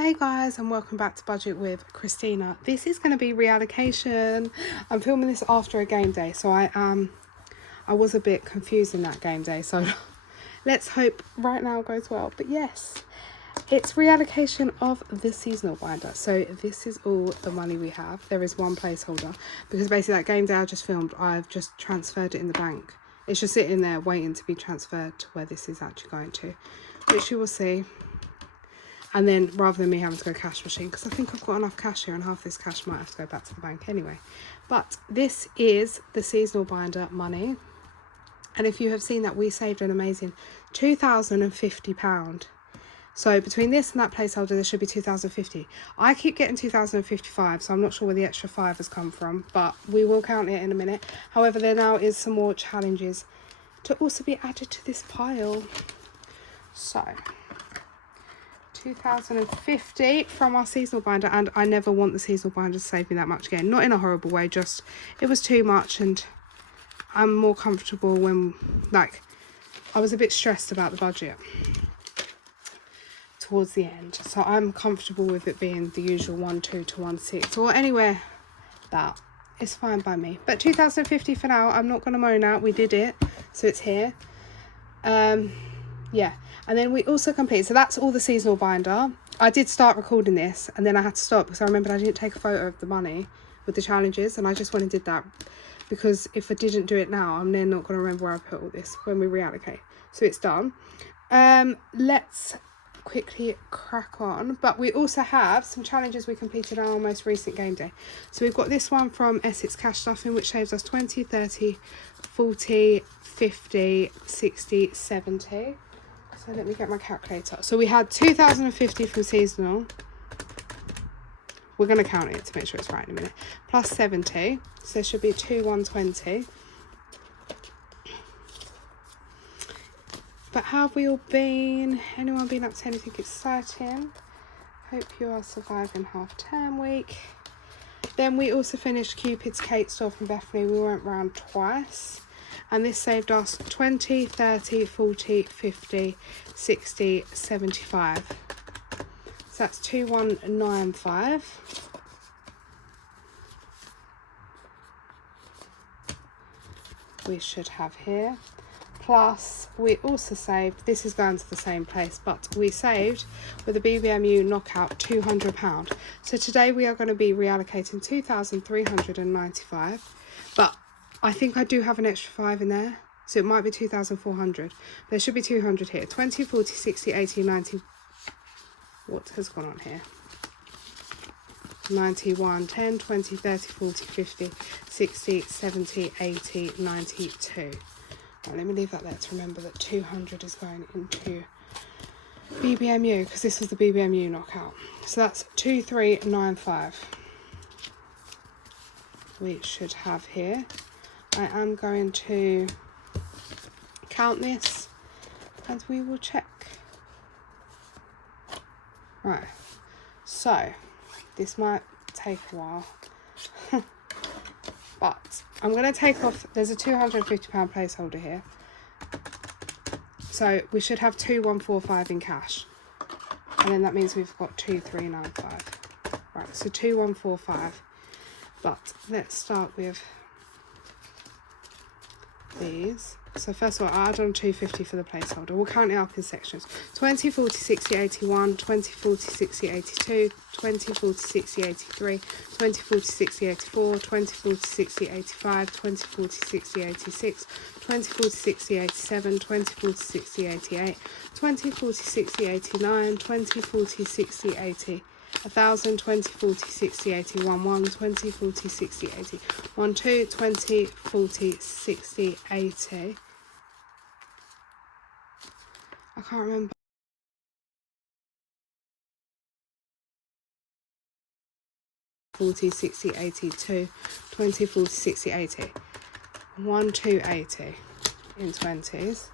Hey guys, and welcome back to Budget with Christina. This is going to be reallocation. I'm filming this after a game day, so I was a bit confused in that game day, so let's hope right now goes well. But yes, it's reallocation of the seasonal binder. So this is all the money we have. There is one placeholder because basically that game day I just filmed, I've just transferred it in the bank. It's just sitting there waiting to be transferred to where this is actually going to, which you will see. And then rather than me having to go cash machine, because I think I've got enough cash here and half this cash might have to go back to the bank anyway. But this is the seasonal binder money. And if you have seen that, we saved an amazing £2,050. So between this and that placeholder, there should be 2,050. I keep getting 2,055, so I'm not sure where the extra 5 has come from, but we will count it in a minute. However, there now is some more challenges to also be added to this pile. So 2,050 from our seasonal binder, and I never want the seasonal binder to save me that much again. Not in a horrible way, just it was too much, and I'm more comfortable when, like, I was a bit stressed about the budget towards the end, so I'm comfortable with it being the usual 1.2 to 1.6 or anywhere that is fine by me. But 2,050 for now. I'm not going to moan out, we did it, so it's here. Yeah, and then we also complete, so that's all the seasonal binder. I did start recording this and then I had to stop because I remembered I didn't take a photo of the money with the challenges, and I just went and did that because if I didn't do it now, I'm then not going to remember where I put all this when we reallocate. So it's done. Let's quickly crack on. But we also have some challenges we completed on our most recent game day. So we've got this one from Essex Cash Stuffing, which saves us 20, 30, 40, 50, 60, 70. So let me get my calculator. So we had 2,050 from seasonal. We're going to count it to make sure it's right in a minute. Plus 70. So there should be 2,120. But how have we all been? Anyone been up to anything exciting? Hope you are surviving half-term week. Then we also finished Cupid's Cake store from Bethany. We went round twice. And this saved us 20, 30, 40, 50, 60, 75. So that's 2,195. We should have here. Plus, we also saved, this is going to the same place, but we saved with a BBMU knockout £200. So today we are going to be reallocating 2,395. But I think I do have an extra 5 in there, so it might be 2,400. There should be 200 here. 20, 40, 60, 80, 90. What has gone on here? 91, 10, 20, 30, 40, 50, 60, 70, 80, 92. Right, let me leave that there to remember that 200 is going into BBMU, because this was the BBMU knockout. So that's 2,395. We should have here. I am going to count this and we will check. Right, so this might take a while, but I'm going to take off, there's a £250 placeholder here. So we should have 2,145 in cash. And then that means we've got 2,395. Right, so 2,145. But let's start with these. So first of all, I'll add on 250 for the placeholder. We'll count it up in sections. 20, 40, 60, 81, 20, 40, 60, 82, 20, 40, 60, 83, 20, 40, 60, 84, 20, 40, 60, 85, 20, 40, 60, 86, 20, 40, 60, 87, 20, 40, 60, 88, 20, 40, 60, 89, 20, 40, 60, 80. 1,000, 20, 40, 60, 80, 1, 1, 20, 40, 60, 80, 1, 2, 20, 40, 60, 80. I can't remember. Forty, 60, 82, 20, 40, 60, 80. 1, 2, 80 in 20s.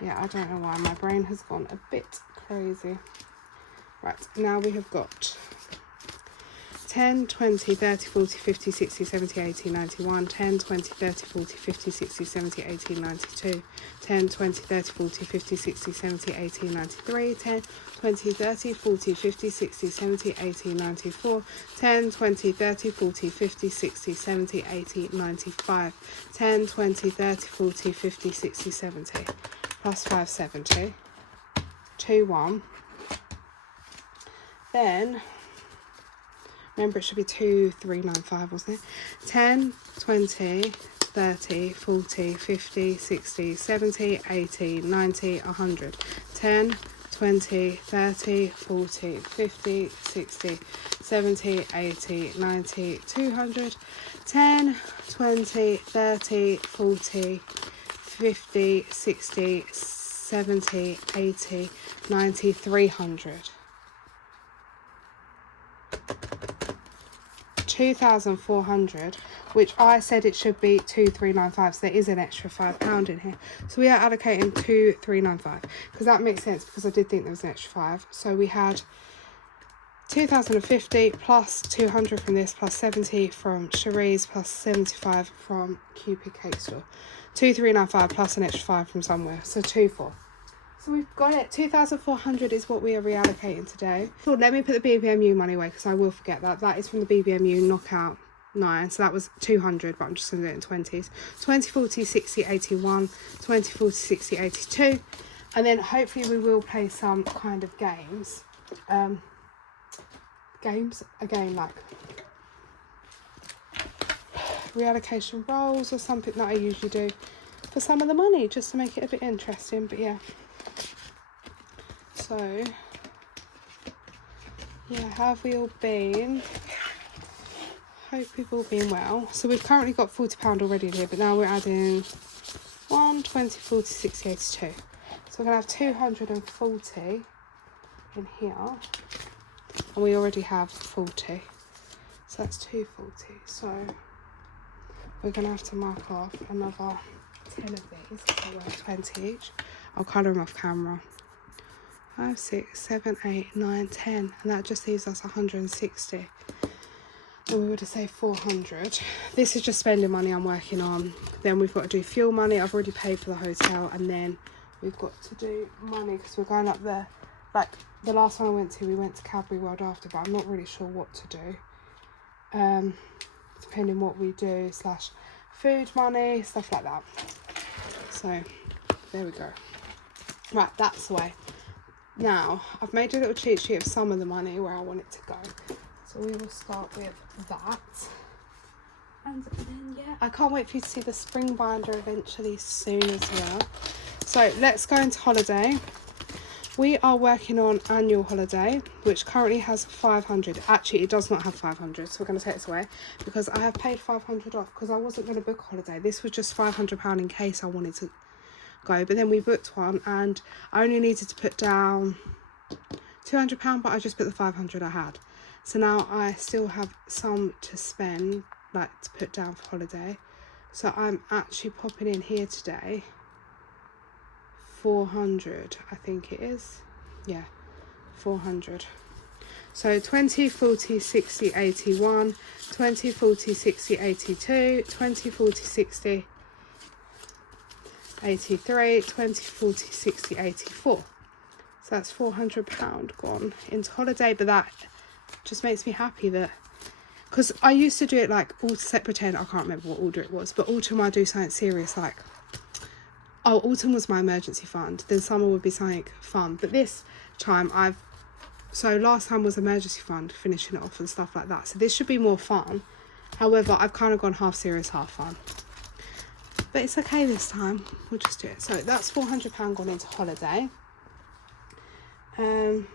Yeah, I don't know why my brain has gone a bit crazy. Right, now we have got 10, 20, 30, 40, 50, 60, 70, 80, 91, 10, 20, 30, 40, 50, 60, 70, 80, 92, 10, 20, 30, 40, 50, 60, 70, 80, 93, 10, 20, 30, 40, 50, 60, 70, 80, 94, 10, 20, 30, 40, 50, 60, 70, 80, 95, 10, 20, 30, 40, 50, 60, 70, plus 570, 2, 1. Then, remember it should be 2395, wasn't it? 10, 20, 30, 40, 50, 60, 70, 80, 90, 100. 10, 20, 30, 40, 50, 60, 70, 80, 90, 200. 10, 20, 30, 40, 50, 60, 70, 80, 90, 300. 2,400, which I said it should be 2,395, so there is an extra £5 in here. So we are allocating 2,395 because that makes sense, because I did think there was an extra 5. So we had 2,050 plus 200 from this, plus 70 from Cherie's, plus 75 from Cupid Cake Store. 2,395 plus an extra 5 from somewhere, so 2,400. So we've got it. 2,400 is what we are reallocating today. So let me put the BBMU money away because I will forget that. That is from the BBMU knockout 9. So that was 200, but I'm just going to do it in 20s. 20, 40, 60, 81, 20, 40, 60, 82. And then hopefully we will play some kind of games. Games, again, like reallocation rolls or something that I usually do for some of the money, just to make it a bit interesting. But yeah. So, yeah, how have we all been? Hope we've all been well. So we've currently got £40 already in here, but now we're adding 1, 20, 40, 60, 82. So we're going to have 240 in here. And we already have 40. So that's 240. So we're going to have to mark off another 10 of these, because I want 20 each. I'll colour them off camera. 5, 6, 7, 8, 9, 10, and that just leaves us 160. And we would have saved 400. This is just spending money I'm working on. Then we've got to do fuel money. I've already paid for the hotel, and then we've got to do money because we're going up there. Like the last one I went to, we went to Cadbury World after, but I'm not really sure what to do. Depending what we do, / food money, stuff like that. So there we go. Right, that's the way. Now, I've made a little cheat sheet of some of the money where I want it to go. So we will start with that. And then, yeah, I can't wait for you to see the spring binder eventually soon as well. So let's go into holiday. We are working on annual holiday, which currently has 500. Actually, it does not have 500, so we're going to take this away because I have paid 500 off because I wasn't going to book a holiday. This was just £500 in case I wanted to go, but then we booked one and I only needed to put down £200, but I just put the 500 I had. So now I still have some to spend, like to put down for holiday. So I'm actually popping in here today 400, I think it is. Yeah, 400. So 20, 40, 60, 81, 20, 40, 60, 82, 20, 40, 60, 83, 20, 40, 60, 84. So that's £400 gone into holiday, but that just makes me happy that, because I used to do it like all set pretend, I can't remember what order it was, but autumn I do something serious, like, oh, autumn was my emergency fund, then summer would be something fun, but this time so last time was emergency fund, finishing it off and stuff like that, so this should be more fun. However, I've kind of gone half serious, half fun. But it's okay this time. We'll just do it. So that's £400 gone into holiday. Then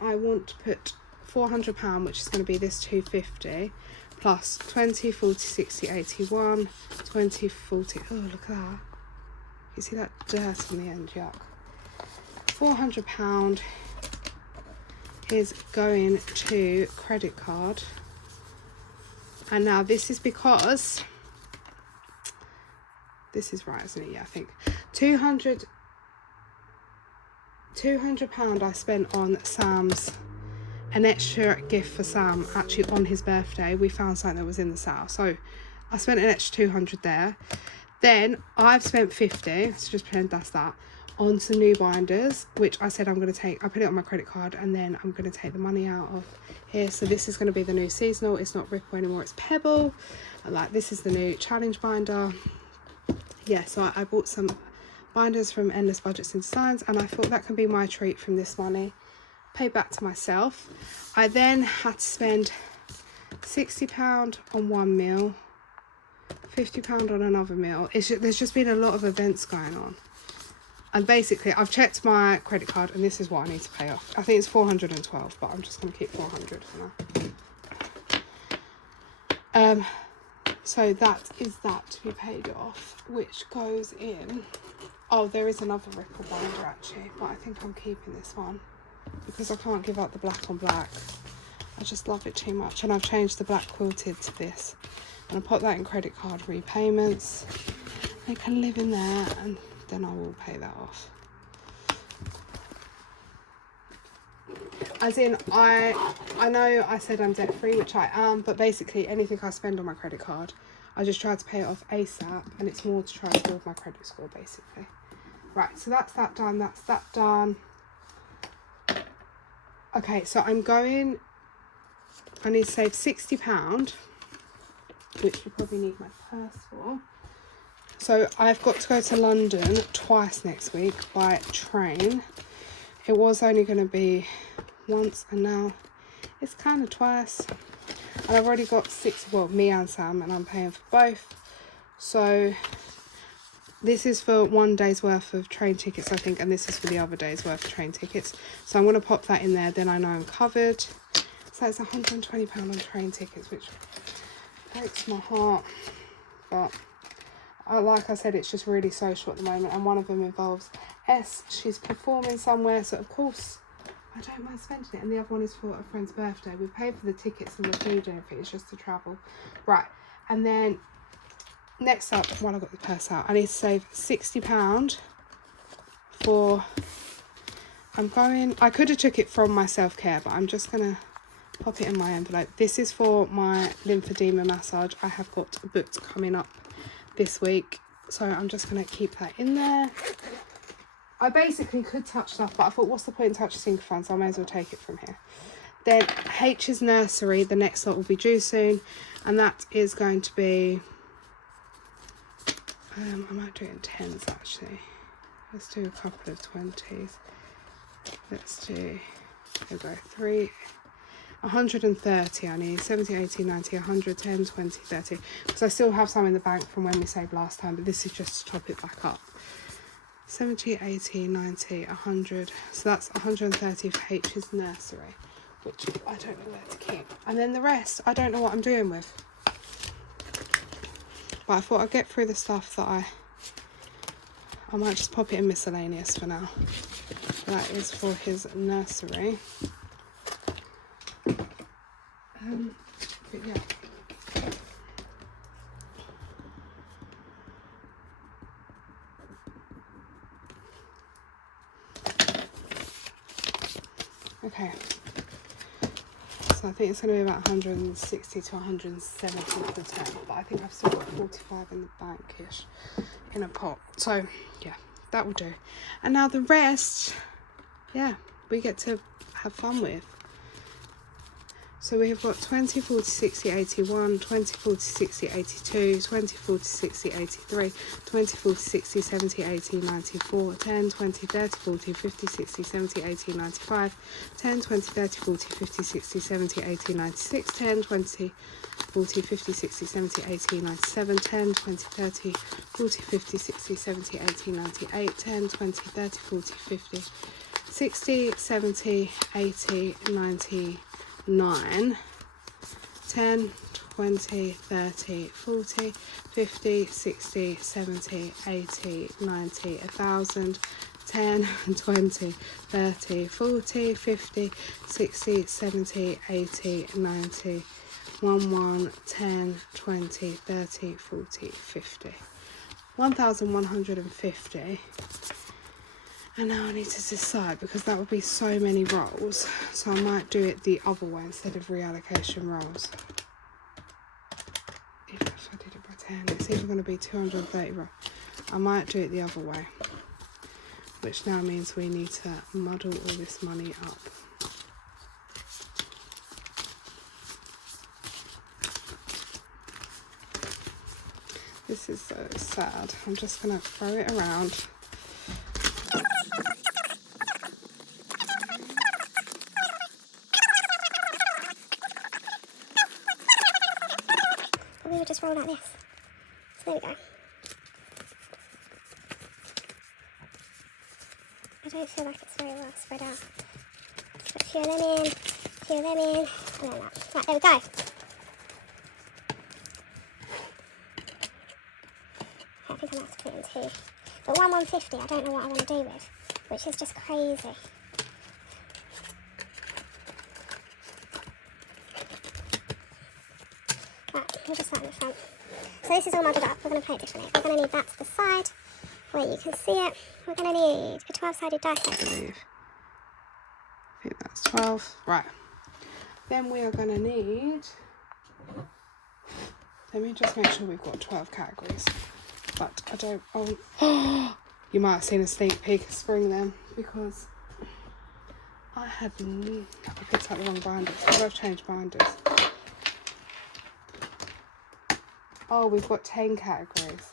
I want to put £400, which is going to be this 250, plus 20, 40, 60, 81, 20, 40. Oh, look at that. You see that dirt on the end? Yuck. £400 is going to credit card. And now this is because this is right, isn't it? Yeah, I think £200 I spent on Sam's an extra gift for Sam. Actually, on his birthday, we found something that was in the sale. So I spent an extra 200 there. Then I've spent 50, so just pretend that's that, on some new binders, which I said I'm going to take. I put it on my credit card, and then I'm going to take the money out of here. So this is going to be the new seasonal. It's not Ripple anymore, it's Pebble. And like, this is the new challenge binder. Yeah, so I bought some binders from Endless Budgets and Designs, and I thought that can be my treat from this money. Pay back to myself. I then had to spend £60 on one meal, £50 on another meal. There's just been a lot of events going on. And basically, I've checked my credit card, and this is what I need to pay off. I think it's 412, but I'm just going to keep 400 for now. So that is that to be paid off, which goes in. Oh, there is another Ripple binder actually, but I think I'm keeping this one because I can't give up the black on black. I just love it too much, and I've changed the black quilted to this. And I put that in credit card repayments. They can live in there, and then I will pay that off. As in, I know I said I'm debt free, which I am, but basically anything I spend on my credit card, I just try to pay it off ASAP, and it's more to try to build my credit score basically. Right, so that's that done, that's that done. Okay, so I need to save £60, which you probably need my purse for. So I've got to go to London twice next week by train. It was only going to be once, and now it's kind of twice. And I've already got me and Sam, and I'm paying for both. So this is for one day's worth of train tickets, I think, and this is for the other day's worth of train tickets. So I'm going to pop that in there, then I know I'm covered. So it's £120 on train tickets, which breaks my heart. But like I said, it's just really social at the moment, and one of them involves S. She's performing somewhere, so of course I don't mind spending it. And the other one is for a friend's birthday. We paid for the tickets and the food and everything. It's just to travel. Right, and then next up, while I got the purse out, I need to save £60 for. I could have took it from my self-care, but I'm just gonna pop it in my envelope. This is for my lymphedema massage. I have got booked coming up this week, so I'm just going to keep that in there. I basically could touch stuff, but I thought, what's the point in touching single funds? So I may as well take it from here. Then H's nursery, the next lot will be due soon, and that is going to be I might do it in 10s actually. Let's do a couple of 20s. We'll go 3, 130 I need, 70, 80, 90, 100, 10, 20, 30. Because I still have some in the bank from when we saved last time, but this is just to top it back up. 70, 80, 90, 100. So that's 130 for H's nursery, which I don't know where to keep. And then the rest, I don't know what I'm doing with. But I thought I'd get through the stuff that I might just pop it in miscellaneous for now. That is for his nursery. But yeah. Okay. So I think it's going to be about 160 to 170 for the 10, but I think I've still got 45 in the bank-ish in a pot. So yeah, that will do. And now the rest, yeah, we get to have fun with. So we have got 20, 40, 60, 81, 20, 40, 60, 82, 20, 40, 60, 83, 20, 40, 60, 70, 80, 94, 10, 20, 30, 40, 50, 60, 70, 80, 95, 10, 20, 30, 40, 50, 60, 70, 80, 96, 10, 20, 40, 50, 60, 70, 80, 97, 10, 20, 30, 40, 50, 60, 70, 80, 98, 10, 20, 30, 40, 50, 60, 70, 80, 90, 9, 10, 20, 30, 40, 50, 60, 70, 80, 90, 1,000, 10, 20, 30, 40, 50, 60, 70, 80, 90, 11, 10, 20, 30, 40, 50. 1,150. And now I need to decide, because that would be so many rolls. So I might do it the other way instead of reallocation rolls. If I did it by 10, it's either going to be 230 rolls. I might do it the other way, which now means we need to muddle all this money up. This is so sad. I'm just going to throw it around. We would just roll like this. So there we go. I don't feel like it's very well spread out. Let's put a few of them in, a few of them in, and then that. Right, there we go. I think I might have to put it in two. But 150, I don't know what I want to do with, which is just crazy. Right, we'll just start in the front. So this is all muddled up. We're going to play it differently. We're going to need that to the side where you can see it. We're going to need a 12-sided dice. I believe. I think that's 12. Right. Then we are going to need... Let me just make sure we've got 12 categories. But I don't... Oh, you might have seen a sneak peek of spring then, because I picked up the wrong binders. I've changed binders. Oh, we've got 10 categories.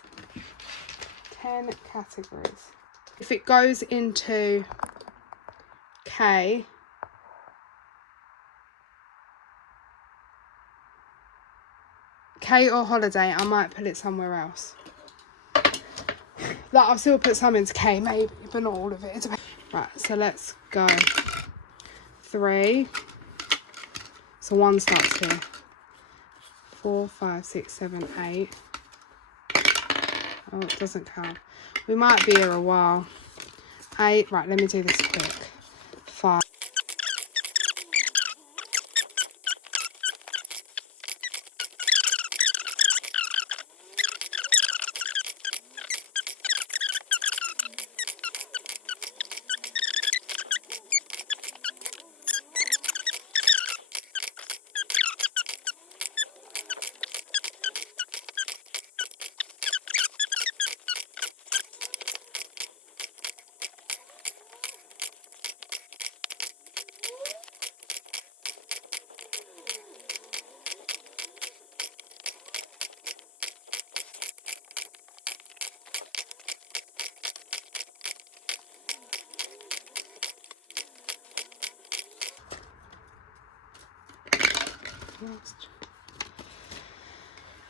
10 categories. If it goes into K, or holiday, I might put it somewhere else. Like, I'll still put some into K, maybe, but not all of it. Right, so let's go. 3. So 1 starts here. 4, 5, 6, 7, 8. Oh, it doesn't count. We might be here a while. 8. Right, let me do this quick. 5.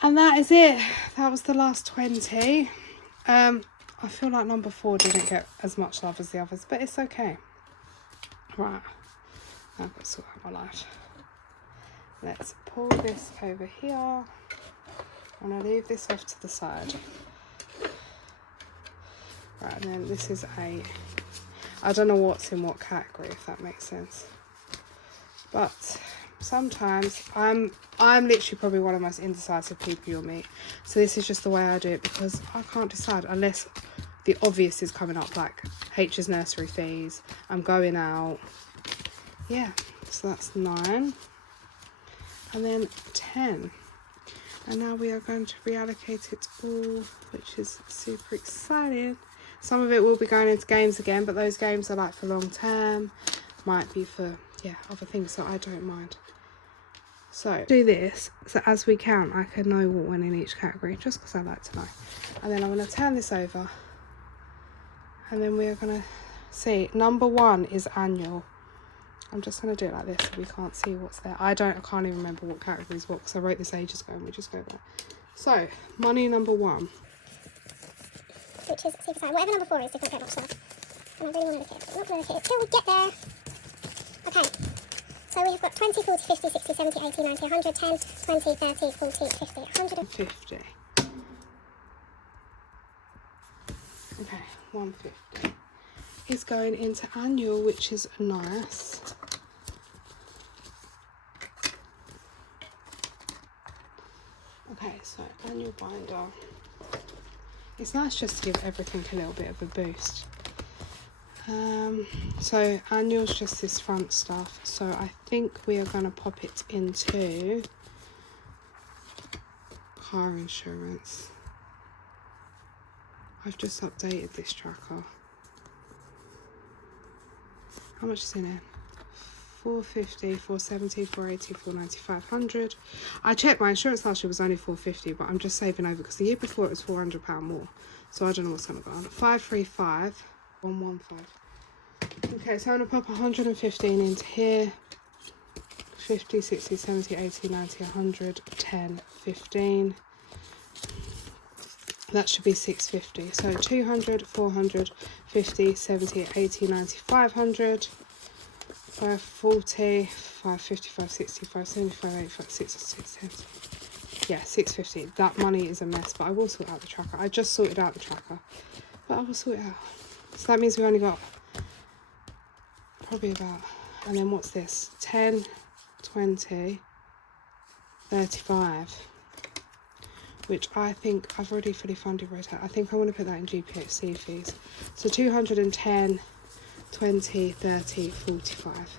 And that is it. That was the last 20. I feel like number 4 didn't get as much love as the others, but it's okay. Right, I've got to sort out my life. Let's pull this over here. I'm going to leave this off to the side. Right, and then this is I don't know what's in what category, if that makes sense. But sometimes I'm literally probably one of the most indecisive people you'll meet. So this is just the way I do it, because I can't decide unless the obvious is coming up, like H's nursery fees, I'm going out. Yeah, so that's 9. And then 10. And now we are going to reallocate it all, which is super exciting. Some of it will be going into games again, but those games are like for long term, might be for, yeah, other things, so I don't mind. So do this, so as we count, I can know what went in each category, just because I like to know. And then I'm going to turn this over, and then we are going to see. Number 1 is annual. I'm just going to do it like this so we can't see what's there. I can't even remember what categories what, because I wrote this ages ago and we just go back. So, money number 1. Which is super exciting. Whatever number 4 is, did not get much love. And I really want to look at it. Not going to look at it till we get there. Okay. So we've got 20, 40, 50, 60, 70, 80, 90, 100, 10, 20, 30, 40, 50, 150. Okay, 150. Is going into annual, which is nice. Okay, so annual binder. It's nice just to give everything a little bit of a boost. So annual's just this front stuff, so I think we are going to pop it into car insurance. I've just updated this tracker. How much is in it? 450, 470, 480, 490, 500. I checked my insurance last year was only 450, but I'm just saving over because the year before it was £400 more. So I don't know what's going to go on. 535, 115. Okay, so I'm going to pop 115 into here. 50, 60, 70, 80, 90, 100, 10, 15. That should be 650. So 200, 400, 50, 70, 80, 90, 500. 540, 550, 560, 570, 580, 560, 670. Yeah, 650. That money is a mess, but I will sort out the tracker. I just sorted out the tracker, but I will sort it out. So that means we only got probably about, and then what's this? 10, 20, 35, which I think I've already fully funded rotate. I think I want to put that in GPHC fees. So 210, 20, 30, 45.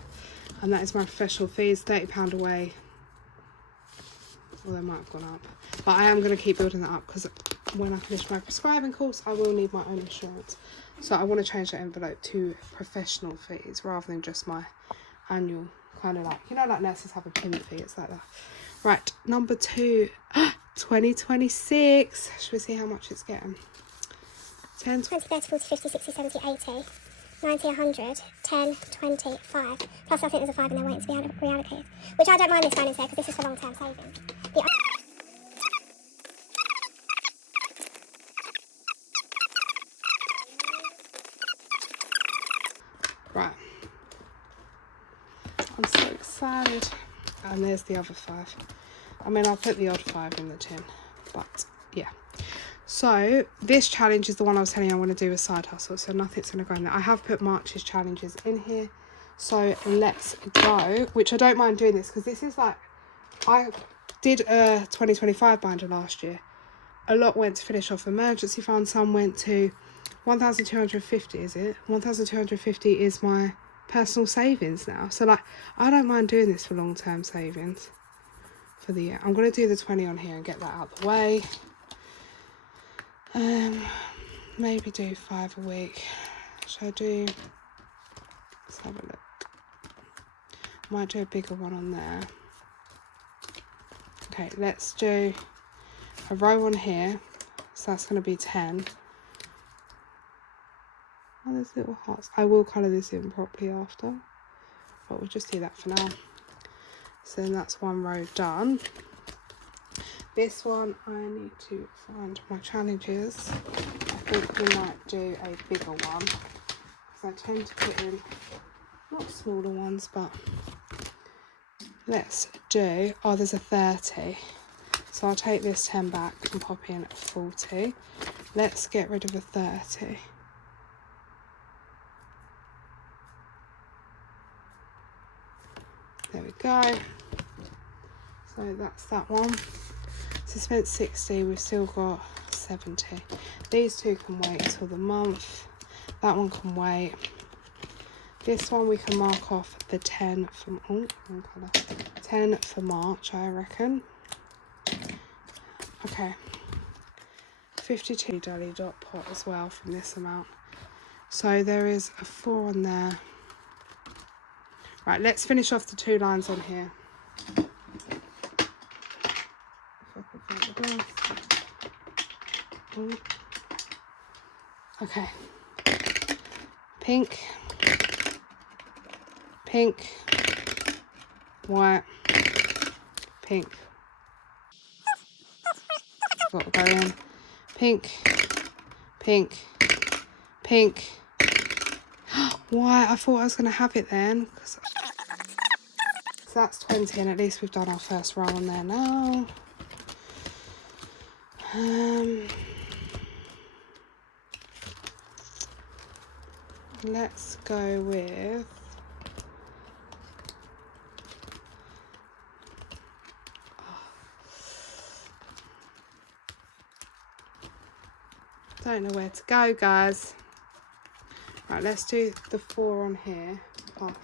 And that is my professional fees, £30 away. Well, they might have gone up. But I am going to keep building that up because when I finish my prescribing course, I will need my own insurance. So I want to change that envelope to professional fees rather than just my annual, kind of like, you know, like nurses have a payment fee, it's like that. Right, number 2, 2026. Should we see how much it's getting? 10, 20, 30, 40, 50, 60, 70, 80, 90, 100, 10, 20, 5. Plus I think there's a 5 in there waiting to be reallocated. Which I don't mind this going in there because this is for long-term saving. Right. I'm so excited. And there's the other 5. I mean, I'll put the odd 5 in the tin. But, yeah. So, this challenge is the one I was telling you I want to do a side hustle. So, nothing's going to go in there. I have put March's challenges in here. So, let's go. Which I don't mind doing this because this is like... I did a 2025 binder last year. A lot went to finish off emergency fund. Some went to 1,250, is it? 1,250 is my personal savings now. So, like, I don't mind doing this for long-term savings for the year. I'm going to do the 20 on here and get that out the way. Maybe do 5 a week. Should I do... Let's have a look. Might do a bigger one on there. Okay, let's do a row on here. So that's going to be 10. Oh, there's little hearts. I will colour this in properly after. But we'll just do that for now. So then that's one row done. This one, I need to find my challenges. I think we might do a bigger one. Because I tend to put in, not smaller ones, but let's do, oh, there's a 30. So I'll take this 10 back and pop in 40. Let's get rid of a 30. There we go. So that's that one. So spent 60, we've still got 70. These two can wait until the month. That one can wait. This one we can mark off the 10 from, oh, wrong colour. 10 for March, I reckon. Okay. 52 dolly dot pot as well from this amount. So there is a 4 on there. Right, let's finish off the 2 lines on here. Okay. Pink, pink, white, pink. Got to go in. Pink, pink, pink. White, I thought I was going to have it then. So that's 20 and at least we've done our first row on there now. Let's go with don't know where to go, guys. Right, let's do the 4 on here plus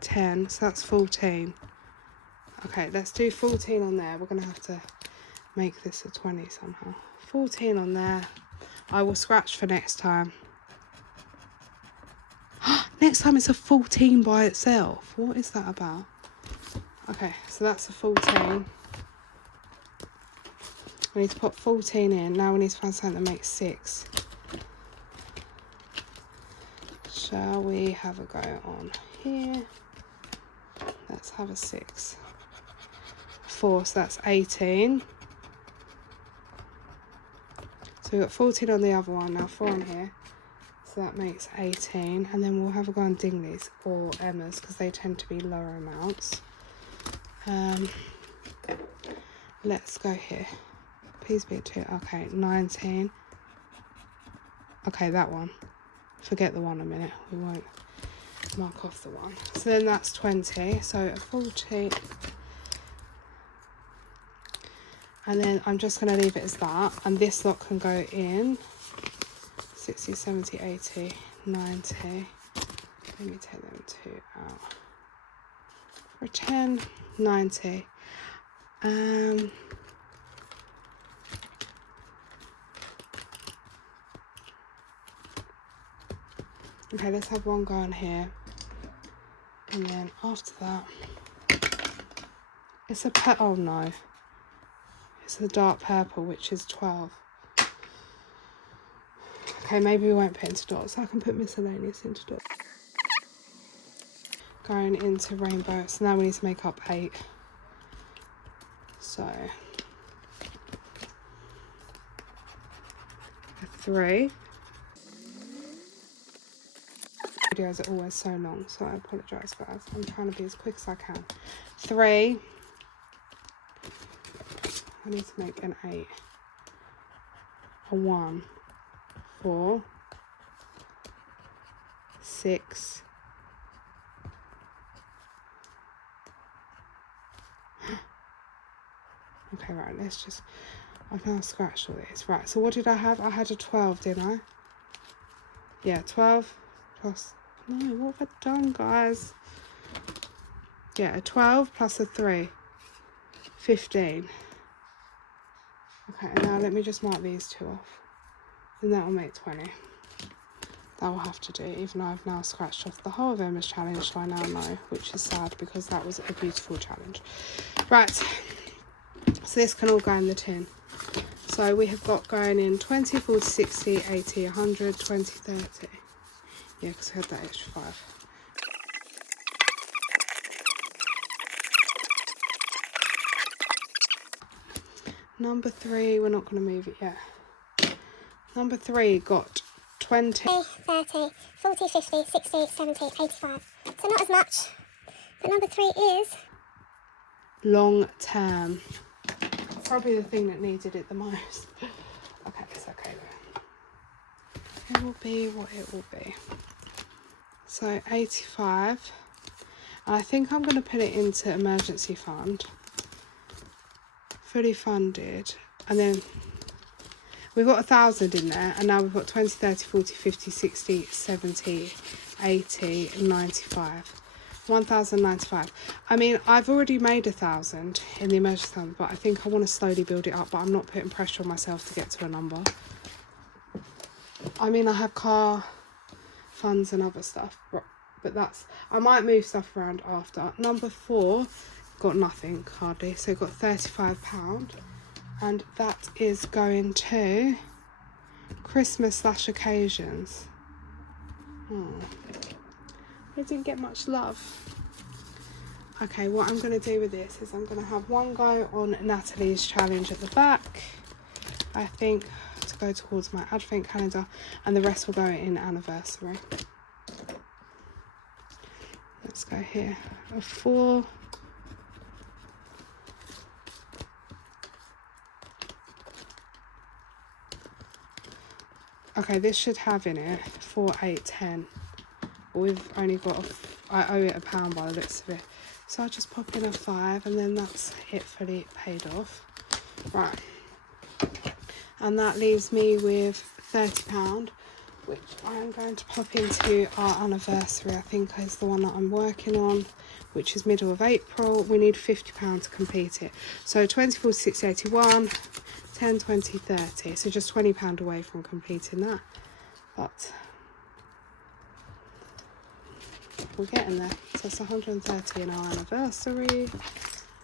10, so that's 14. Okay, let's do 14 on there. We're going to have to make this a 20 somehow. 14 on there. I will scratch for next time. Next time it's a 14 by itself. What is that about? Okay, so that's a 14. We need to put 14 in. Now we need to find something that makes 6. Shall we have a go on here? Let's have a 6. 4, so that's 18. So we've got 14 on the other one, now 4 on here. So that makes 18. And then we'll have a go on Dingley's or Emma's because they tend to be lower amounts. Let's go here. Please be a 2. Okay, 19. Okay, that one. Forget the 1 a minute. We won't mark off the 1. So then that's 20. So a 40. And then I'm just going to leave it as that. And this lot can go in 60, 70, 80, 90. Let me take them 2 out. For 10, 90. Okay, let's have one go on here. And then after that, it's a oh no. It's the dark purple, which is 12. Okay, maybe we won't put into dots. I can put miscellaneous into dots. Going into rainbow. So now we need to make up 8. So 3. Videos are always so long, so I apologise, guys. I'm trying to be as quick as I can. 3. I need to make an 8. A 1. 4. 6. Okay, right, let's just... I've now scratched all this. Right, so what did I have? I had a 12, didn't I? Yeah, 12 plus... No, what have I done, guys? Yeah, a 12 plus a 3. 15. Okay, and now let me just mark these 2 off. And that will make 20. That will have to do, even though I've now scratched off the whole of Emma's challenge, so I now know, which is sad because that was a beautiful challenge. Right, so this can all go in the tin. So we have got going in 20, 40, 60, 80, 100, 20, 30. Yeah, because we had that extra 5. Number 3, we're not going to move it yet. Number 3 got 20. 30, 40, 50, 60, 70, 85. So not as much. But number 3 is... long term. Probably the thing that needed it the most. Okay, it's okay then. It will be what it will be. So 85. And I think I'm going to put it into emergency fund. Fully funded. And then we've got 1,000 in there. And now we've got 20, 30, 40, 50, 60, 70, 80, 95. 1,095. I mean, I've already made 1,000 in the emergency fund, but I think I want to slowly build it up, but I'm not putting pressure on myself to get to a number. I mean, I have car funds and other stuff, but that's... I might move stuff around after. Number 4, got nothing, hardly, so got £35. And that is going to Christmas / occasions. It didn't get much love. Okay, what I'm going to do with this is I'm going to have one go on Natalie's challenge at the back, I think, to go towards my advent calendar, and the rest will go in anniversary. Let's go here. A 4. Okay, this should have in it 4, 8, 10. We've only got I owe it £1 by the looks of it, so I'll just pop in a 5 and then that's it fully paid off. Right, And that leaves me with £30, which I am going to pop into our anniversary, I think is the one that I'm working on, which is middle of April. We need £50 to complete it. So 20, 40, 60, 81, 10, 20, 30. So just £20 away from completing that. But we're getting there. So it's 130 in our anniversary.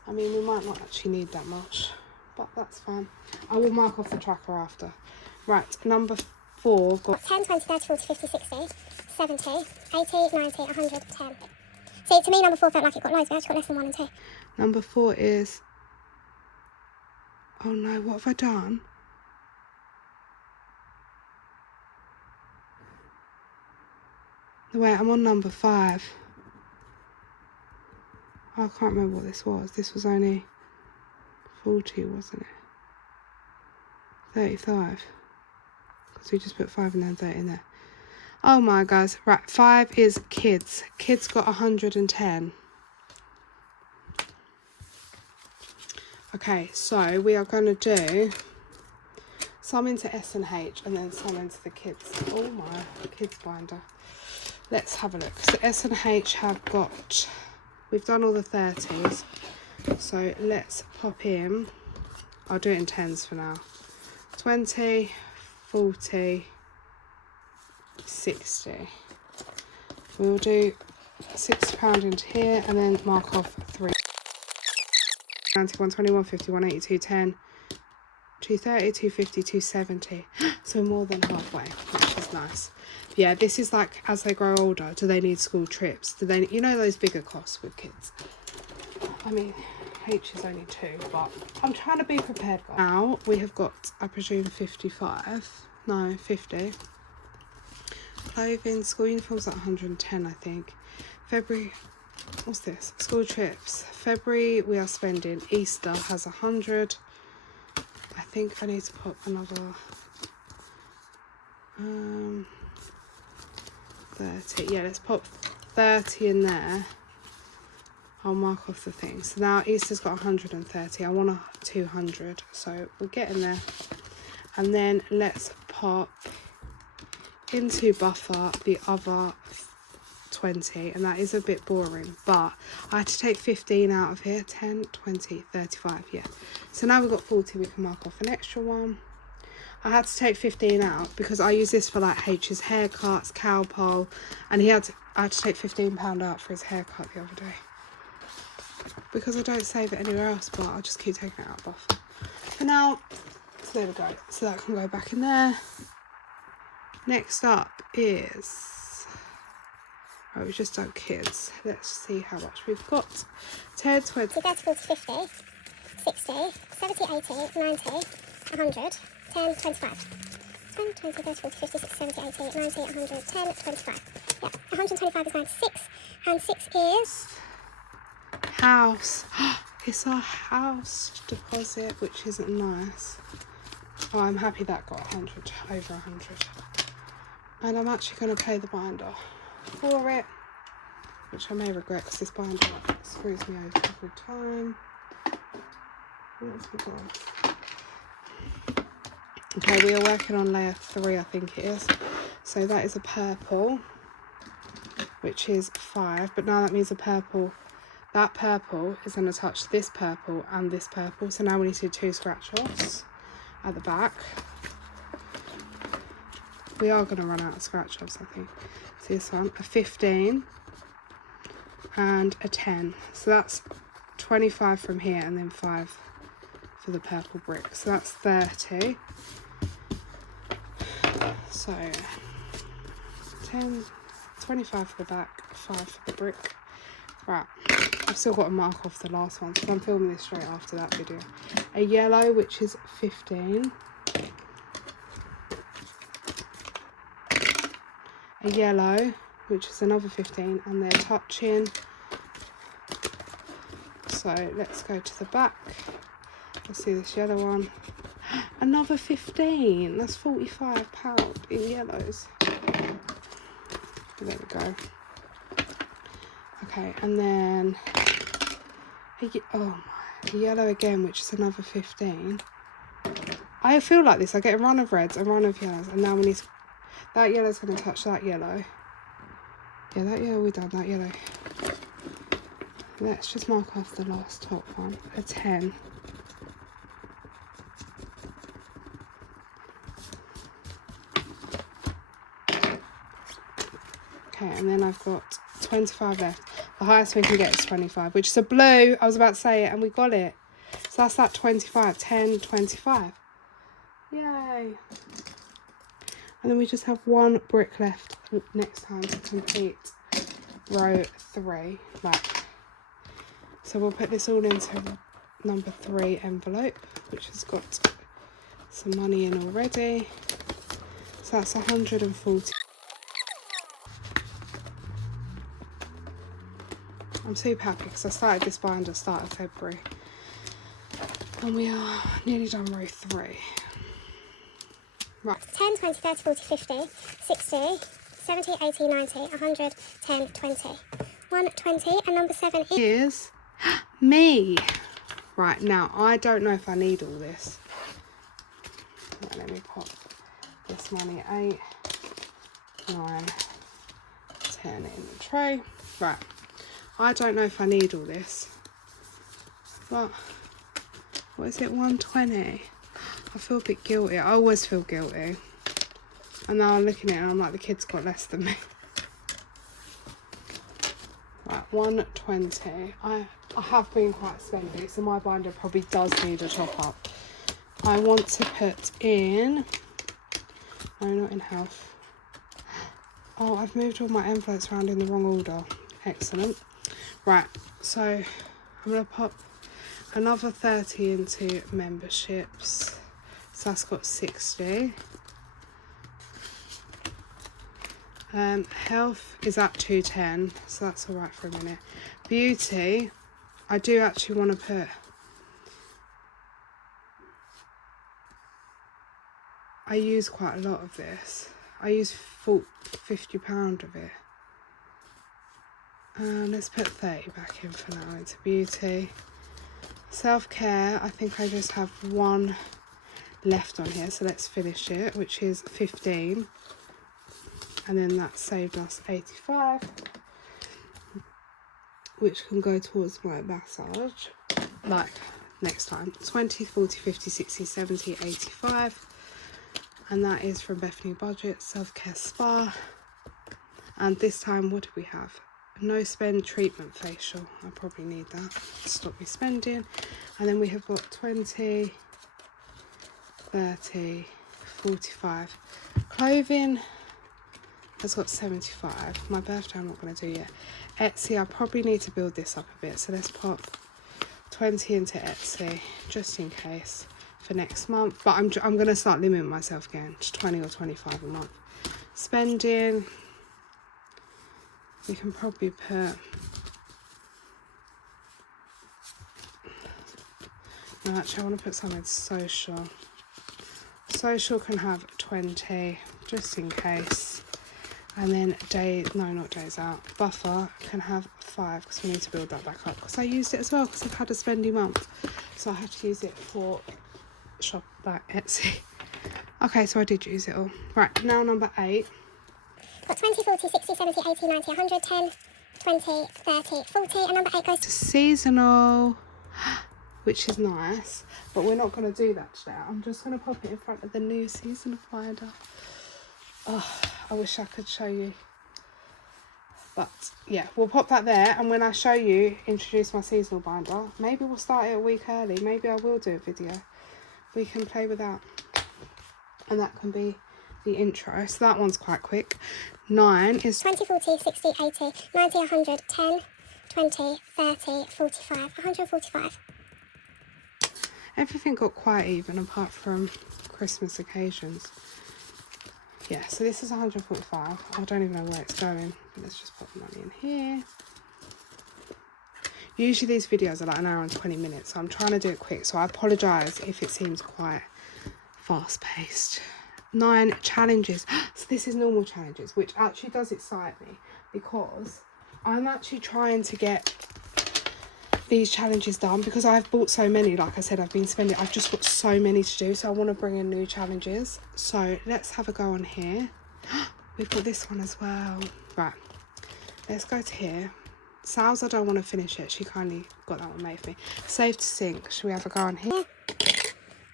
I mean, we might not actually need that much, but that's fine. I will mark off the tracker after. Right, number 4. Got 10, 20, 30, 40, 50, 60, 70, 80, 90, 100, 10. See, to me, number 4 felt like it got loads, but actually got less than 1 and 2. number 4 is... Oh no, what have I done? Wait, I'm on number 5. I can't remember what this was. This was only 40, wasn't it? 35. Because we just put 5 and then 30 in there. Oh my guys. Right, 5 is kids. Kids got 110. Okay, so we are going to do some into S and H and then some into the kids. Oh my, kids binder. Let's have a look. So S and H have got... We've done all the 30s. So let's pop in... I'll do it in 10s for now. 20, 40, 60. We'll do £60 into here and then mark off 3. 91, 21, 50, 180, 210, 230, 250, 270. So more than halfway, which is nice. Yeah, this is like as they grow older, do they need school trips? Do they, you know, those bigger costs with kids? I mean, H is only 2, but I'm trying to be prepared. Now we have got, I presume, 50. Clothing, school uniforms at 110, I think. February, what's this? School trips. February we are spending. Easter has 100. I think I need to put another 30. Yeah, let's pop 30 in there. I'll mark off the thing. So now Easter's got 130. I want a 200. So we're getting there. And then let's pop into buffer the other 20. And that is a bit boring. But I had to take 15 out of here. 10, 20, 35. Yeah. So now we've got 40. We can mark off an extra one. I had to take 15 out because I use this for like H's haircuts, cowpole. And I had to take £15 out for his haircut the other day. Because I don't save it anywhere else, but I'll just keep taking it out of buffer. For now, so there we go. So that can go back in there. Next up is... Oh, we've just done kids. Let's see how much we've got. 10, 20... 30, 40, 50, 60, 70, 80, 90, 100, 10, 25. 10, 20, 30, 40, 50, 60, 70, 80, 90, 100, 10, 25. Yeah, 125 is 96. And 6 is... House. It's our house deposit, which isn't nice. Oh, I'm happy that got 100, over 100. And I'm actually going to pay the binder for it, which I may regret because this binder screws me over every time. Where's my glass? Okay, we are working on layer 3, I think it is. So that is a purple, which is 5, but now that means a purple. That purple is going to touch this purple and this purple. So now we need to do 2 scratch-offs at the back. We are going to run out of scratch-offs, I think. So this one, a 15 and a 10. So that's 25 from here and then 5 for the purple brick. So that's 30. So 10, 25 for the back, 5 for the brick. Right, I've still got to mark off the last one, so I'm filming this straight after that video. A yellow, which is 15. A yellow, which is another 15, and they're touching. So let's go to the back. Let's see this yellow one. Another 15. That's £45 in yellows. There we go. Okay, and then a yellow again, which is another 15. I feel like this. I get a run of reds, a run of yellows, and now we need to, that yellow's going to touch that yellow. Yeah, that yellow we done, that yellow. Let's just mark off the last top one, a 10. Okay, and then I've got 25 left. The highest we can get is 25, which is a blue. I was about to say it, and we got it. So that's that 25, 10, 25. Yay. And then we just have one brick left next time to complete row 3. Right. So we'll put this all into number 3 envelope, which has got some money in already. So that's 140. I'm super happy because I started this binder start of February. And we are nearly done row 3. Right. 10, 20, 30, 40, 50, 60, 70, 80, 90, 100, 10, 20. 120, and number 7 is me. Right, now I don't know if I need all this. Right, let me pop this money 8, 9, 10 in the tray. Right, I don't know if I need all this. But what is it, 120? I feel a bit guilty. I always feel guilty. And now I'm looking at it and I'm like, the kid's got less than me. Right, 120. I have been quite spendy, so my binder probably does need a top up. I want to put in, no, not in health. Oh, I've moved all my envelopes around in the wrong order. Excellent. Right, so I'm going to pop another 30 into memberships. So that's got 60. Health is at 210, so that's all right for a minute. Beauty, I do actually want to put, I use quite a lot of this. I use £50 of it. Let's put 30 back in for now into beauty. Self-care, I think I just have one left on here, so let's finish it, which is 15. And then that saved us 85, which can go towards my massage, like next time. 20, 40, 50, 60, 70, 85. And that is from Bethany Budget, Self-Care Spa. And this time, what do we have? No spend treatment facial. I probably need that to stop me spending. And then we have got 20, 30, 45. Clothing has got 75. My birthday I'm not going to do yet. Etsy, I probably need to build this up a bit. So let's pop 20 into Etsy just in case for next month. But I'm going to start limiting myself again to 20 or 25 a month. Spending, we can probably put, no, actually I want to put something social. Social can have 20 just in case. And then not days out. Buffer can have 5 because we need to build that back up. Because I used it as well because I've had a spendy month. So I had to use it for shop that Etsy. Okay, so I did use it all. Right, now number 8. got 20, 40, 60, 70, 80, 90, 100, 10, 20, 30, 40, and number 8 goes to Seasonal, which is nice. But we're not going to do that today. I'm just going to pop it in front of the new seasonal binder. Oh, I wish I could show you. But yeah, we'll pop that there. And when I show you, introduce my seasonal binder, maybe we'll start it a week early. Maybe I will do a video. We can play with that. And that can be the intro. So that one's quite quick. 9 is 20, 40, 60, 80, 90, 100, 10, 20, 30, 45, 145. everything got quite even apart from Christmas occasions. Yeah, so this is 145. I don't even know where it's going. Let's just put the money in here. Usually these videos are like an hour and 20 minutes, so I'm trying to do it quick. So I apologise if it seems quite fast-paced. 9 challenges. So this is normal challenges, which actually does excite me because I'm actually trying to get these challenges done, because I've bought so many. Like I said, I've been spending, I've just got so many to do, so I want to bring in new challenges. So let's have a go on here. We've got this one as well. Right, let's go to here. Sal's, I don't want to finish it. She kindly got that one made for me. Save to sync. Should we have a go on here?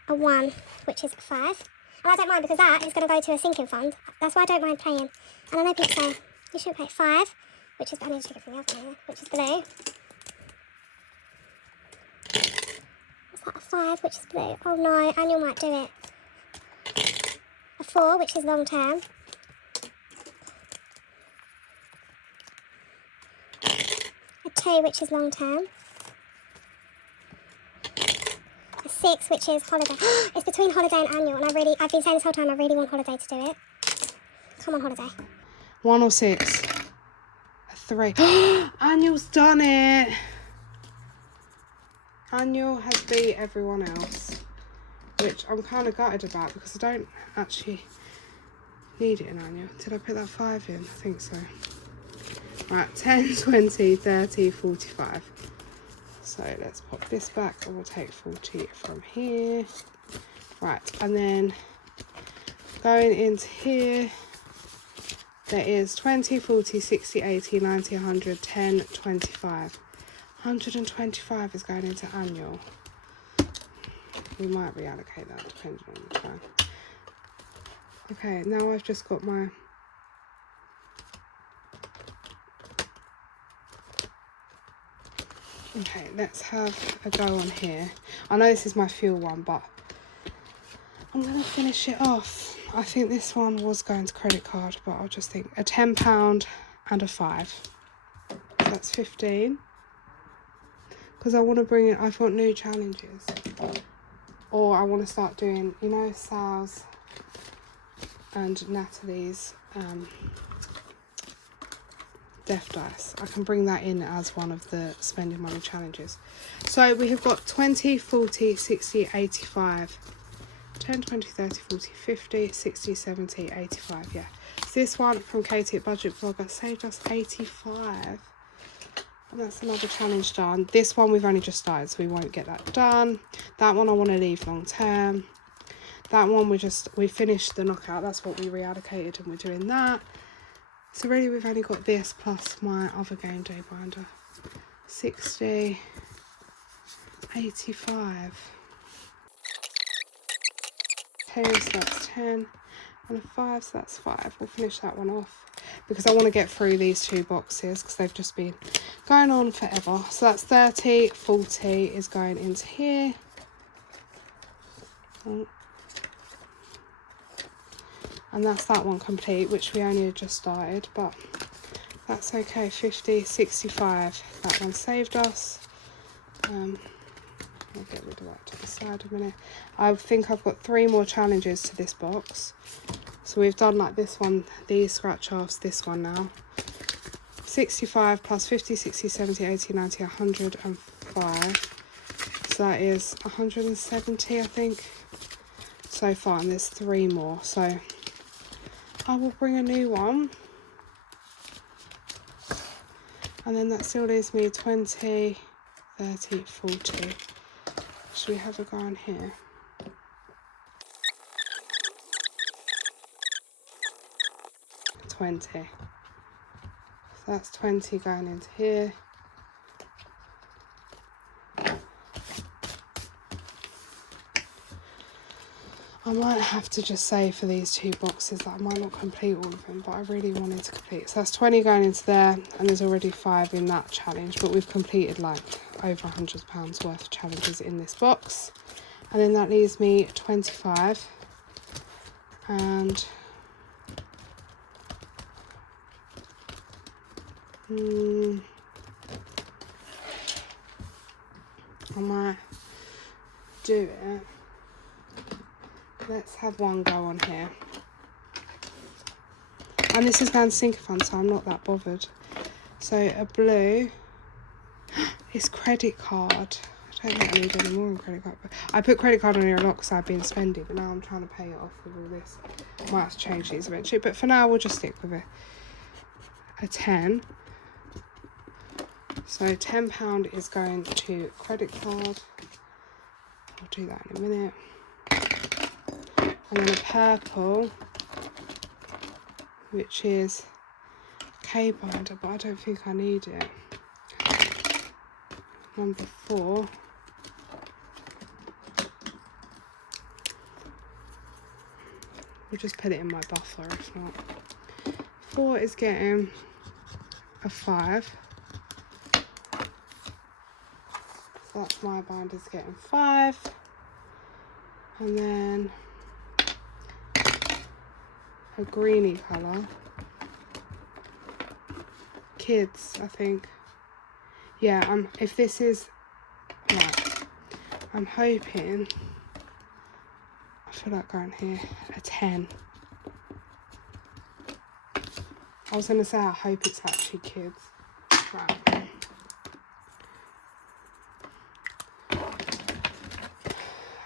A 1, which is 5. And I don't mind because that is going to go to a sinking fund. That's why I don't mind paying. And I know people say, you shouldn't pay 5, which is, I need to take it from the other one here, which is blue. What's that, a 5, which is blue? Oh no, annual might do it. A 4, which is long term. A 2, which is long term. A 6, which is holiday. It's between holiday and annual, and I've been saying this whole time, I really want holiday to do it. Come on, holiday. 1 or 6? A 3. Annual's done it. Annual has beat everyone else, which I'm kind of gutted about because I don't actually need it in annual. Did I put that 5 in? I think so. Right, 10, 20, 30, 45. So let's pop this back and we'll take 40 from here. Right, and then going into here, there is 20, 40, 60, 80, 90, 100, 10, 25. 125 is going into annual. We might reallocate that depending on the time. Okay, now I've just got my okay, let's have a go on here. I know this is my fuel one, but I'm gonna finish it off. I think this one was going to credit card, but I'll just think a £10 and a 5. So that's 15. Because I want to bring in, I've got new challenges. Or I want to start doing, you know, Sal's and Natalie's Death Dice. I can bring that in as one of the spending money challenges. So we have got 20, 40, 60, 85, 10, 20, 30, 40, 50, 60, 70, 85. Yeah. So this one from Katie at Budget Vlogger saved us 85. And that's another challenge done. This one we've only just started, so we won't get that done. That one I want to leave long term. That one we finished the knockout. That's what we reallocated and we're doing that. So really we've only got this plus my other game day binder. 60, 85. 2, so that's 10. And a 5, so that's 5. We'll finish that one off because I want to get through these 2 boxes because they've just been going on forever. So that's 30, 40 is going into here. And that's that one complete, which we only just started, but that's okay. 50, 65, that one saved us. I'll get rid of that to the side a minute. I think I've got 3 more challenges to this box. So we've done like this one, these scratch offs, this one now. 65 plus 50, 60, 70, 80, 90, 105. So that is 170, I think, so far. And there's 3 more. So I will bring a new one. And then that still leaves me 20, 30, 40. Should we have a go on here? $20. So that's 20 going into here. I might have to just say for these 2 boxes that I might not complete all of them, but I really wanted to complete. So that's 20 going into there, and there's already 5 in that challenge, but we've completed like over £100 worth of challenges in this box. And then that leaves me 25. And I might do it. Let's have one go on here. And this is going to sinker fund, so I'm not that bothered. So a blue is credit card. I don't think I need any more on credit card. But I put credit card on here a lot because I've been spending, but now I'm trying to pay it off with all this. Might have to change these eventually, but for now we'll just stick with a 10. So £10 is going to credit card. I'll do that in a minute. And then a purple, which is K binder, but I don't think I need it. Number 4. We'll just put it in my buffer if not. 4 is getting a 5. So that's my binder's getting 5. And then a greeny colour. Kids, I think. Yeah, if this is right, I'm hoping, I feel like going here, a 10. I was going to say I hope it's actually kids. Right.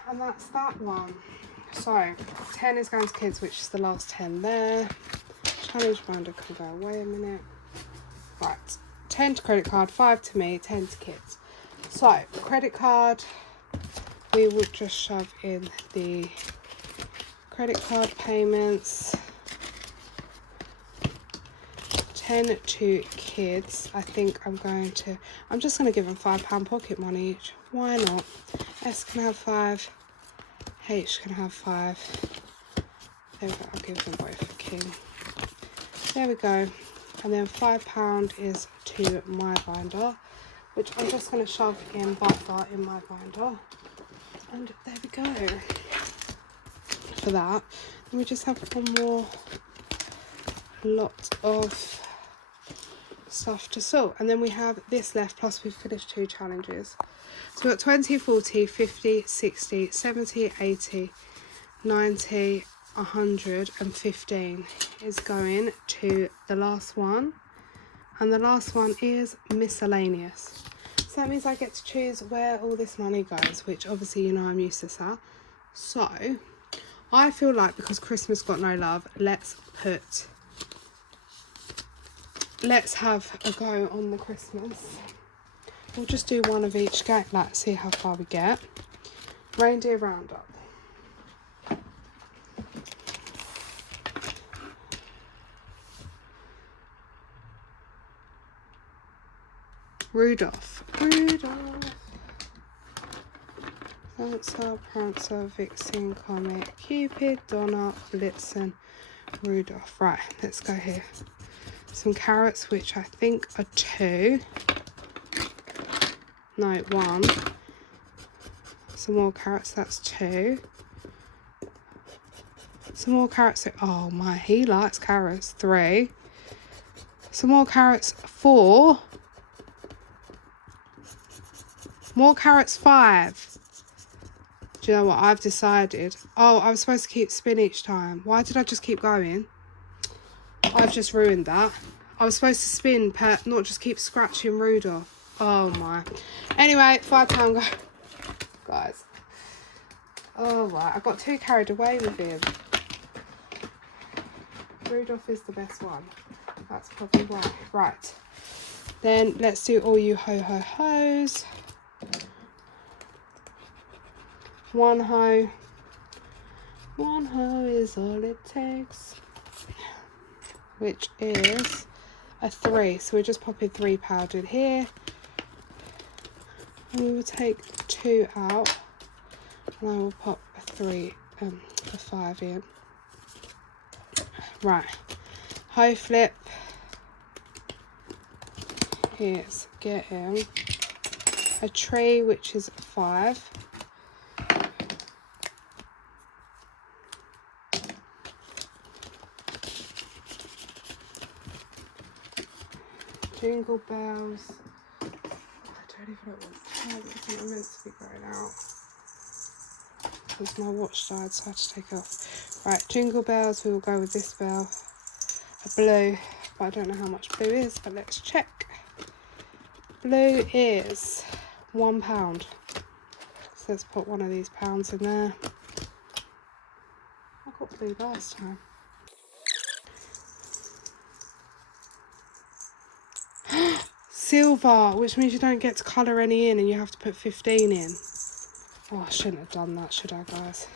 And that's that one. So 10 is going to kids, which is the last 10 there. Challenge binder can go away a minute. Right, 10 to credit card, 5 to me, 10 to kids. So credit card, we would just shove in the credit card payments. 10 to kids. I think I'm just going to give them £5 pocket money each. Why not? S can have 5. H can have 5. There we go. I'll give them both a king. There we go. And then £5 is to my binder, which I'm just going to shove in buffer in my binder. And there we go. For that, then we just have one more lot of stuff to sort, and then we have this left, plus we've finished 2 challenges. So we've got 20, 40, 50, 60, 70, 80, 90, 115 is going to the last one, and the last one is miscellaneous. So that means I get to choose where all this money goes, which obviously you know I'm useless at. So I feel like because Christmas got no love, let's have a go on the Christmas. We'll just do one of each game, like see how far we get. Reindeer roundup. Rudolph. Dancer, Prancer, Vixen, Comet, Cupid, Donna, Blitzen, Rudolph. Right, let's go here. Some carrots, which I think are 2. No, 1. Some more carrots, that's 2. Some more carrots, oh my, he likes carrots, 3. Some more carrots, 4. More carrots, 5. Do you know what I've decided? Oh, I was supposed to keep spin each time. Why did I just keep going? I've just ruined that. I was supposed to spin, not just keep scratching Rudolph. Oh my. Anyway, £5 go. Guys. Oh right, I got too carried away with him. Rudolph is the best one. That's probably right. Right. Then let's do all you ho ho ho's. 1 ho. 1 ho is all it takes. Which is a 3. So we're just popping 3 powdered here. And we will take 2 out. And I will pop a 5 in. Right. Ho flip is getting a tree, which is 5. Jingle bells. I don't even know what time it is. I'm meant to be going out. Because my watch died, so I had to take it off. Right, jingle bells. We will go with this bell. A blue. But I don't know how much blue is, but let's check. Blue is £1. So let's put one of these pounds in there. I got blue last time. silver, which means you don't get to colour any in and you have to put 15 in. Oh, I shouldn't have done that, should I, guys?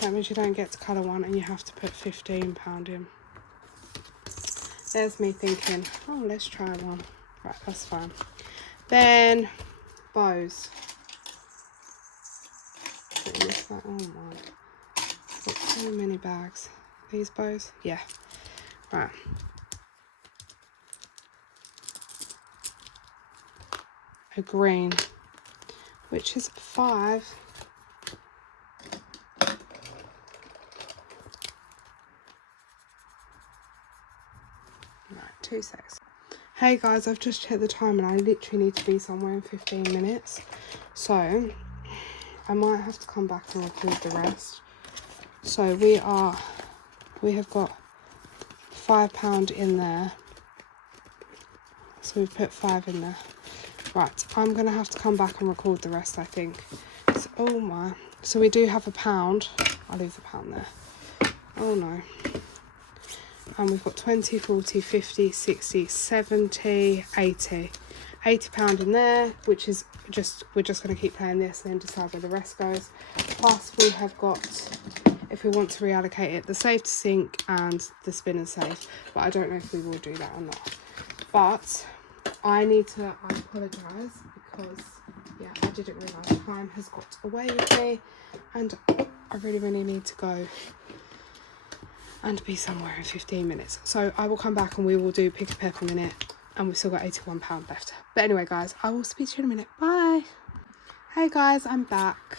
That means you don't get to colour one and you have to put £15 in. There's me thinking, oh, let's try one. Right, that's fine. Then, bows. Oh my. Got so many bags. These bows? Yeah. Right. A green, which is 5. Right, 2 seconds. Hey guys, I've just checked the time and I literally need to be somewhere in 15 minutes. So, I might have to come back and record the rest. So we have got £5 in there. So we've put 5 in there. Right, I'm going to have to come back and record the rest, I think. So, oh my. So we do have £1. I'll leave the £1 there. Oh no. And we've got 20, 40, 50, 60, 70, 80. £80 in there, which is just, we're just going to keep playing this and then decide where the rest goes. Plus we have got, if we want to reallocate it, the save to sink and the spin and save. But I don't know if we will do that or not. But I apologise because, yeah, I didn't realise time has got away with me and I really, really need to go and be somewhere in 15 minutes. So I will come back and we will do pick a peppermint and we've still got £81 left. But anyway, guys, I will speak to you in a minute. Bye. Hey guys, I'm back.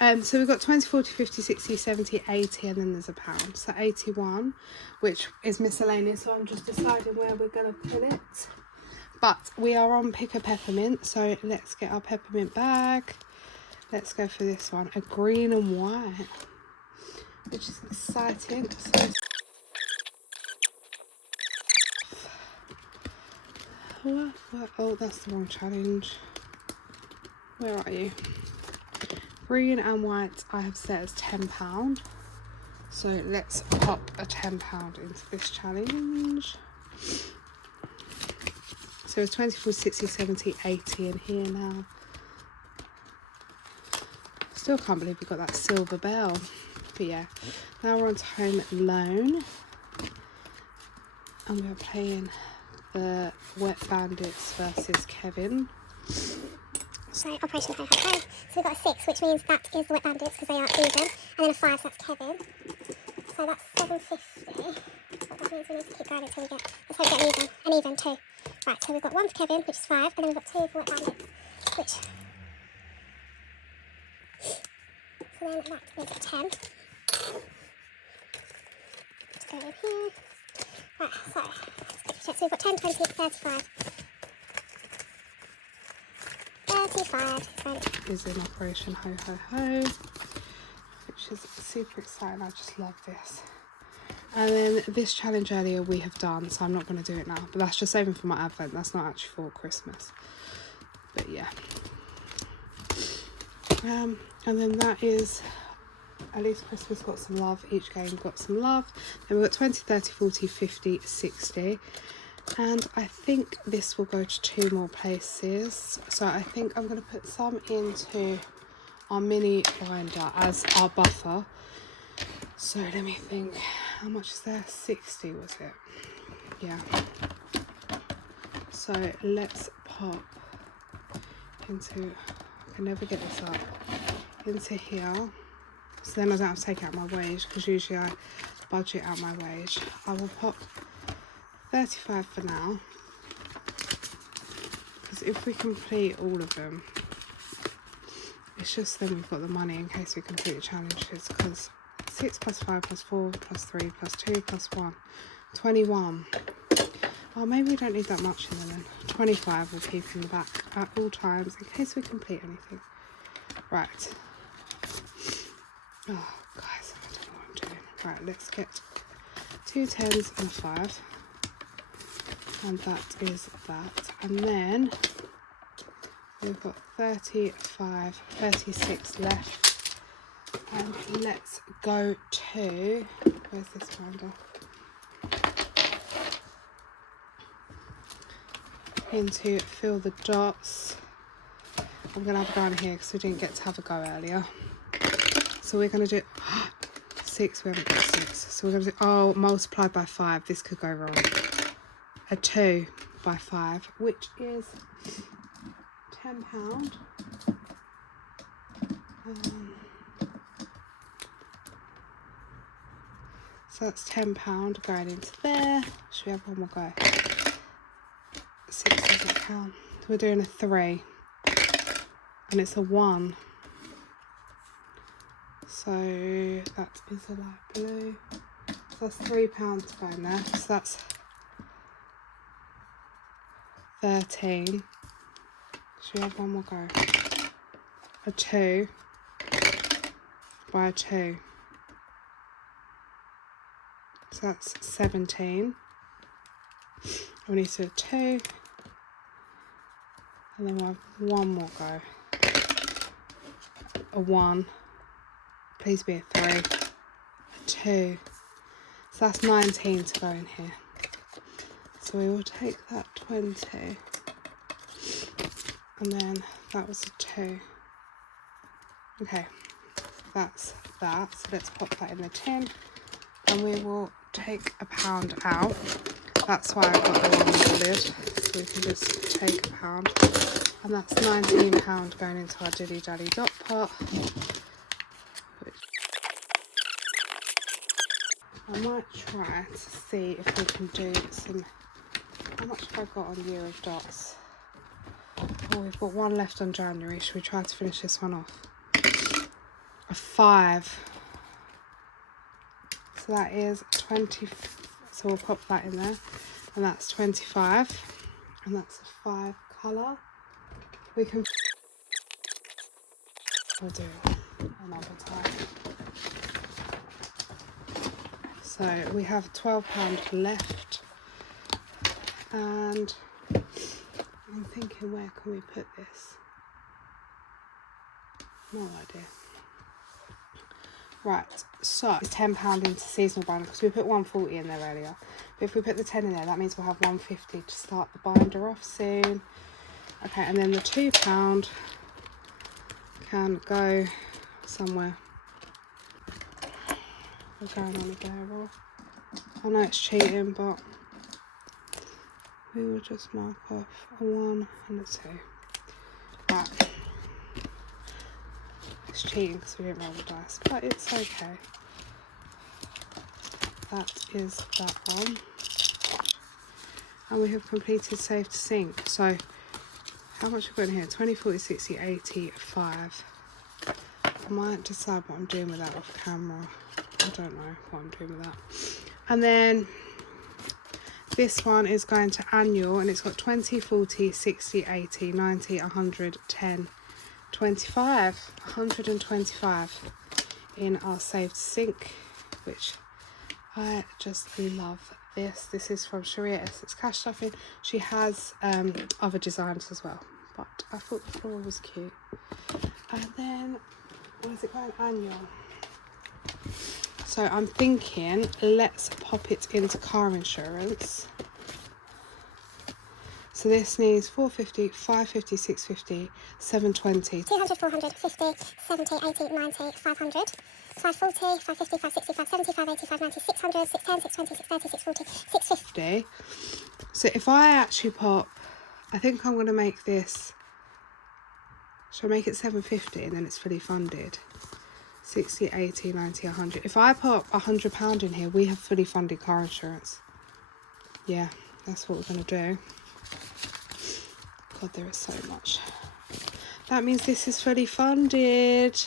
So we've got 20, 40, 50, 60, 70, 80 and then there's £1. So 81, which is miscellaneous. So I'm just deciding where we're going to put it. But we are on pick a peppermint. So let's get our peppermint bag. Let's go for this one. A green and white, which is exciting. So what? Oh, that's the wrong challenge. Where are you? Green and white I have set as £10. So let's pop a £10 into this challenge. So it's 20, 40, 60, 70, 80 in here now. Still can't believe we got that silver bell. But yeah, now we're on to Home Alone. And we're playing the Wet Bandits versus Kevin. So Operation Ho Ho Ho. So we've got a 6, which means that is the Wet Bandits because they are even. And then a 5, so that's Kevin. So that's 750. What that means we need to keep going until we get, let's hope we get an even 2. Right, so we've got 1 for Kevin, which is 5, and then we've got 2 for Wet Bandits, which... So then that makes it 10. Just go in here. Right, so let's check. So we've got 10, 20, 35. 35. Is in Operation Ho Ho Ho, which is super exciting. I just love this. And then this challenge earlier we have done, so I'm not going to do it now. But that's just saving for my advent. That's not actually for Christmas. But yeah. And then that is, at least Christmas got some love. Each game got some love. Then we've got 20, 30, 40, 50, 60. And I think this will go to 2 more places. So I think I'm going to put some into our mini binder as our buffer. So let me think, how much is there? 60 was it? Yeah. So let's pop into, I can never get this up, into here. So then I don't have to take out my wage because usually I budget out my wage. I will pop 35 for now, because if we complete all of them, it's just then we've got the money in case we complete the challenges, because 6 plus 5 plus 4 plus 3 plus 2 plus 1, 21. Oh, maybe we don't need that much in there then. 25 we'll keep in the back at all times in case we complete anything. Right. Oh, guys, I don't know what I'm doing. Right, let's get 2 10s and a 5. And that is that. And then we've got 35, 36 left. And let's go to, where's this binder? into fill the dots. I'm going to have a go on here because we didn't get to have a go earlier. So we're going to do 6, we haven't got 6. So we're going to do, oh, multiplied by 5. This could go wrong. A 2 by 5, which is £10. So that's £10 going into there. Should we have one more go? 6 doesn't count. So we're doing a 3. And it's a 1. So that is a light blue. So that's £3 going there. So that's 13. Should we have one more go? A 2 by a 2. So that's 17. We need to do a 2. And then we'll have one more go. A 1. Please be a 3. A 2. So that's 19 to go in here. So we will take that 20. And then that was a 2. Okay, that's that. So let's pop that in the tin. And we will take £1 out. That's why I got the one with the lid. So we can just take £1. And that's £19 going into our dilly dally dot pot. I might try to see if we can do some. How much have I got on Year of Dots? Oh, we've got one left on January. Should we try to finish this one off? A 5. So that is 20. So we'll pop that in there. And that's 25. And that's a 5 colour. We can. We'll do another time. So we have £12 left. And I'm thinking, where can we put this? No idea. Right, so it's £10 into seasonal binder because we put 140 in there earlier. But if we put the 10 in there, that means we'll have 150 to start the binder off soon. Okay, and then the £2 can go somewhere. We're going on a barrel. I know it's cheating, but we will just mark off a 1 and a 2. Right. It's cheating because we didn't roll the dice, but it's okay. That is that one. And we have completed save to sync. So how much have we got in here? 20, 40, 60, 80, 5. I might decide what I'm doing with that off camera. I don't know what I'm doing with that. And then this one is going to annual, and it's got 20, 40, 60, 80, 90, 100, 10, 25, 125 in our save to sync, which I just love this. This is from Sharia Essence Cash Stuffing. She has other designs as well, but I thought the floral was cute. And then, where's it going? Annual. So I'm thinking, let's pop it into car insurance. So this needs 450, 550, 650, 720. 200, 400, 50, 70, 80, 90, 500, 540, 550, 560, 570, 580, 590, 600, 610, 620, 630, 640, 650. So if I actually pop, I think I'm going to make this, shall I make it 750 and then it's fully funded? 60, 80, 90, 100. If I put £100 in here, we have fully funded car insurance. Yeah, that's what we're going to do. God, there is so much. That means this is fully funded.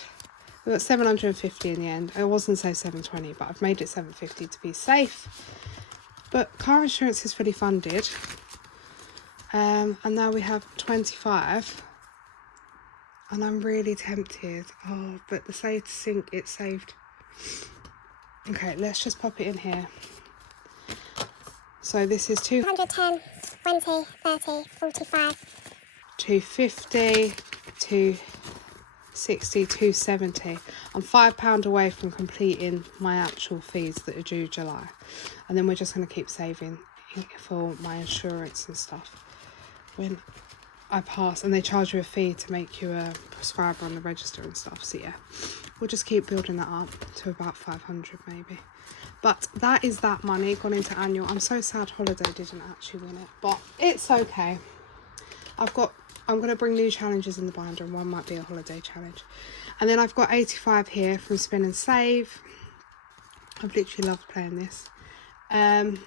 We got 750 in the end. I was going to say 720, but I've made it 750 to be safe. But car insurance is fully funded. And now we have 25. And I'm really tempted. Oh, but the save to sync, it's saved. Okay, let's just pop it in here. So this is 210, 20, 30, 45. 250, 260, 270. I'm £5 away from completing my actual fees that are due July. And then we're just going to keep saving for my insurance and stuff. when I pass, and they charge you a fee to make you a prescriber on the register and stuff. So yeah, we'll just keep building that up to about 500 maybe. But that is that money gone into annual. I'm so sad Holiday didn't actually win it, but it's okay. I'm going to bring new challenges in the binder, and one might be a Holiday challenge. And then I've got 85 here from Spin and Save. I've literally loved playing this. And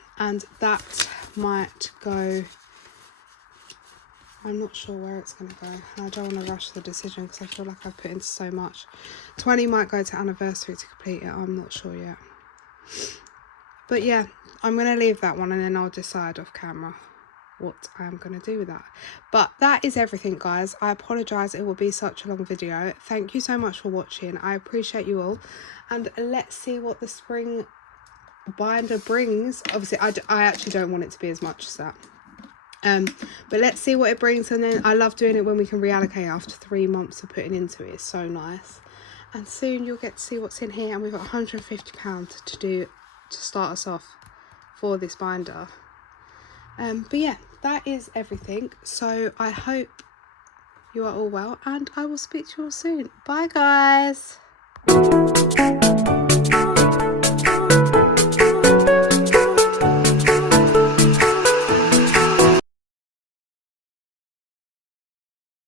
that might go, I'm not sure where it's going to go. And I don't want to rush the decision because I feel like I've put in so much. 20 might go to Anniversary to complete it. I'm not sure yet. But yeah, I'm going to leave that one, and then I'll decide off camera what I'm going to do with that. But that is everything, guys. I apologise it will be such a long video. Thank you so much for watching. I appreciate you all. And let's see what the spring binder brings. Obviously, I actually don't want it to be as much as that. But let's see what it brings. And then I love doing it when we can reallocate after 3 months of putting into it. It's so nice. And soon you'll get to see what's in here. And we've got £150 to start us off for this binder. But yeah, that is everything. So I hope you are all well, and I will speak to you all soon. Bye, guys.